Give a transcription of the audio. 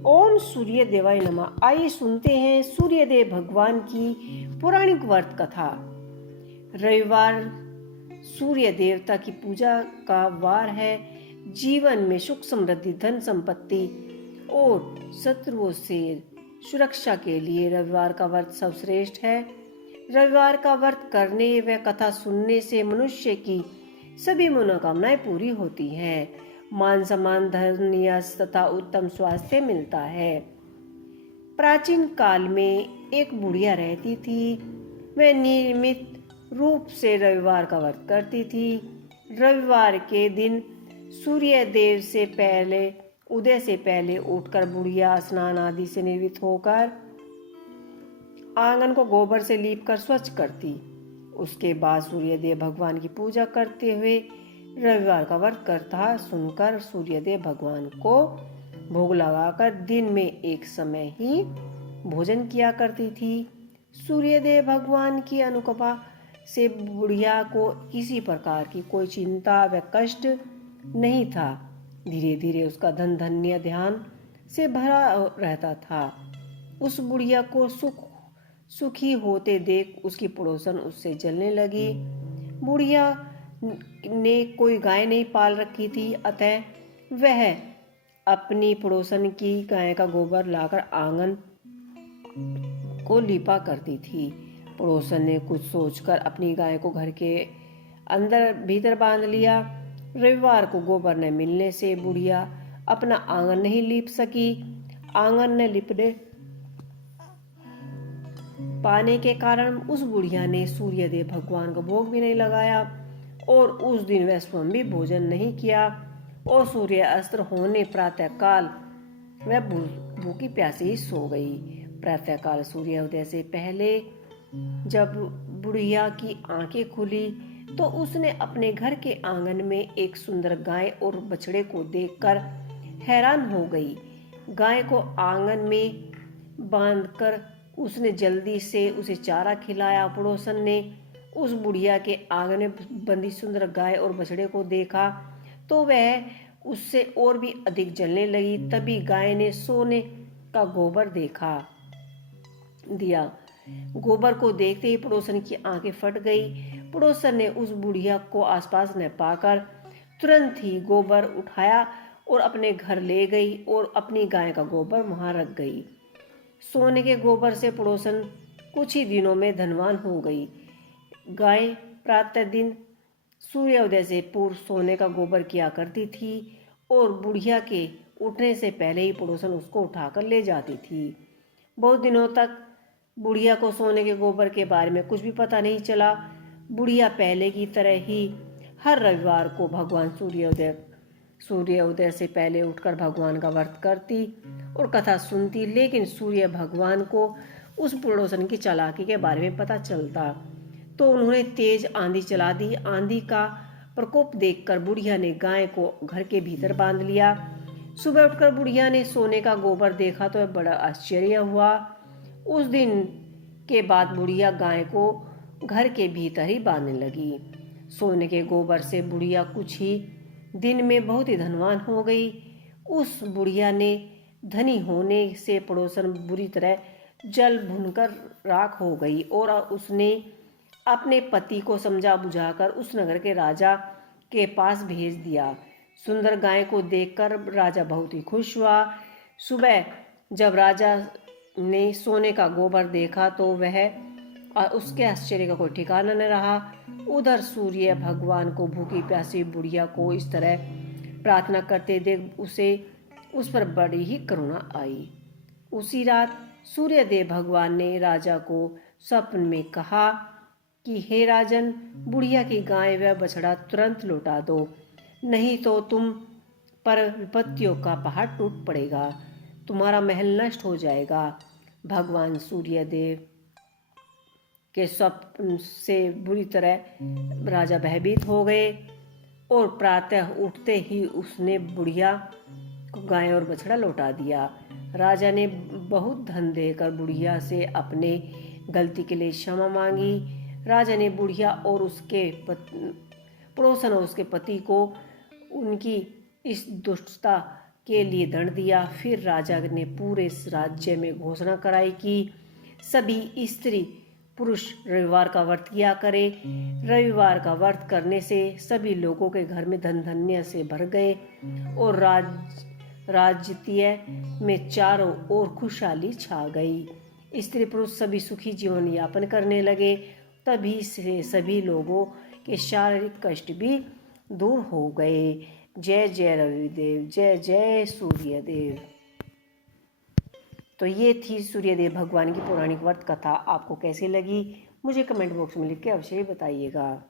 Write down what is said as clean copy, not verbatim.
ओम सूर्य देवाय नमः। आइए सुनते हैं सूर्यदेव भगवान की पौराणिक व्रत कथा। रविवार सूर्य देवता की पूजा का वार है। जीवन में सुख समृद्धि धन संपत्ति और शत्रुओं से सुरक्षा के लिए रविवार का व्रत सर्वश्रेष्ठ है। रविवार का व्रत करने व कथा सुनने से मनुष्य की सभी मनोकामनाएं पूरी होती हैं। मान सम्मान धन यश तथा उत्तम स्वास्थ्य मिलता है। प्राचीन काल में एक बुढ़िया रहती थी। वह नियमित रूप से रविवार का व्रत करती थी। रविवार के दिन सूर्य देव से पहले उदय से पहले उठकर बुढ़िया स्नान आदि से निवृत्त होकर आंगन को गोबर से लीपकर स्वच्छ करती। उसके बाद सूर्यदेव भगवान की पूजा करते हुए रविवार का व्रत कथा सुनकर सूर्यदेव भगवान को भोग लगाकर दिन में एक समय ही भोजन किया करती थी। सूर्यदेव भगवान की अनुकंपा से बुढ़िया को किसी प्रकार की कोई चिंता व कष्ट नहीं था। धीरे धीरे उसका धन धन्य ध्यान से भरा रहता था। उस बुढ़िया को सुखी होते देख उसकी पड़ोसन उससे जलने लगी। बुढ़िया ने कोई गाय नहीं पाल रखी थी, अतः वह अपनी पड़ोसन की गाय का गोबर लाकर आंगन को लीपा करती थी। पड़ोसन ने कुछ सोचकर अपनी गाय को घर के अंदर भीतर बांध लिया। रविवार को गोबर न मिलने से बुढ़िया अपना आंगन नहीं लीप सकी। आंगन न लिपने पाने के कारण उस बुढ़िया ने सूर्यदेव भगवान को भोग भी नहीं लगाया और उस दिन वह स्वयं भी भोजन नहीं किया और सूर्य अस्त होने प्रातःकाल वह भूखी प्यासी ही सो गई। प्रातःकाल सूर्योदय से पहले जब बुढ़िया की आंखें खुली तो उसने अपने घर के आंगन में एक सुंदर गाय और बछड़े को देखकर हैरान हो गई। गाय को आंगन में बांधकर उसने जल्दी से उसे चारा खिलाया। पड़ोसन ने उस बुढ़िया के आंगन में बंधी सुंदर गाय और बछड़े को देखा तो वह उससे और भी अधिक जलने लगी। तभी गाय ने सोने का गोबर दिया। गोबर को देखते ही पड़ोसन की आंखें फट गई। पड़ोसन ने उस बुढ़िया को आसपास न पाकर तुरंत ही गोबर उठाया और अपने घर ले गई और अपनी गाय का गोबर वहां रख गई। सोने के गोबर से पड़ोसन कुछ ही दिनों में धनवान हो गई। गाय प्रातः दिन सूर्योदय से पूर्व सोने का गोबर किया करती थी और बुढ़िया के उठने से पहले ही पड़ोसन उसको उठाकर ले जाती थी। बहुत दिनों तक बुढ़िया को सोने के गोबर के बारे में कुछ भी पता नहीं चला। बुढ़िया पहले की तरह ही हर रविवार को भगवान सूर्योदय से पहले उठकर भगवान का व्रत करती और कथा सुनती, लेकिन सूर्य भगवान को उस पड़ोसन की चालाकी के बारे में पता चलता तो उन्होंने तेज आंधी चला दी। आंधी का प्रकोप देखकर बुढ़िया ने गाय को घर के भीतर बांध लिया। सुबह उठकर बुढ़िया ने सोने का गोबर देखा तो बड़ा आश्चर्य हुआ। उस दिन के बाद बुढ़िया गाय को घर के भीतर ही बांधने लगी। सोने के गोबर से बुढ़िया कुछ ही दिन में बहुत ही धनवान हो गई। उस बुढ़िया ने धनी होने से पड़ोसन बुरी तरह जल भुनकर राख हो गई और उसने अपने पति को समझा बुझाकर उस नगर के राजा के पास भेज दिया। सुंदर गाय को देखकर राजा बहुत ही खुश हुआ। सुबह जब राजा ने सोने का गोबर देखा तो वह उसके आश्चर्य का कोई ठिकाना न रहा। उधर सूर्य भगवान को भूखी प्यासी बुढ़िया को इस तरह प्रार्थना करते देख उस पर बड़ी ही करुणा आई। उसी रात सूर्यदेव भगवान ने राजा को स्वप्न में कहा कि हे राजन, बुढ़िया की गाय व बछड़ा तुरंत लौटा दो, नहीं तो तुम पर विपत्तियों का पहाड़ टूट पड़ेगा, तुम्हारा महल नष्ट हो जाएगा। भगवान सूर्यदेव के स्वप्न से बुरी तरह राजा भयभीत हो गए और प्रातः उठते ही उसने बुढ़िया को गाय और बछड़ा लौटा दिया। राजा ने बहुत धन देकर बुढ़िया से अपने गलती के लिए क्षमा मांगी। राजा ने बुढ़िया और उसके पड़ोसन और उसके पति को उनकी इस दुष्टता के लिए दंड दिया। फिर राजा ने पूरे राज्य में घोषणा कराई कि सभी स्त्री पुरुष रविवार का व्रत किया करे। रविवार का व्रत करने से सभी लोगों के घर में धन धान्य से भर गए और राज्य में चारों ओर खुशहाली छा गई। स्त्री पुरुष सभी सुखी जीवन यापन करने लगे। तभी से सभी लोगों के शारीरिक कष्ट भी दूर हो गए। जय जय रविदेव, जय जय सूर्यदेव। तो ये थी सूर्यदेव भगवान की पौराणिक व्रत कथा। आपको कैसी लगी मुझे कमेंट बॉक्स में लिख के अवश्य बताइएगा।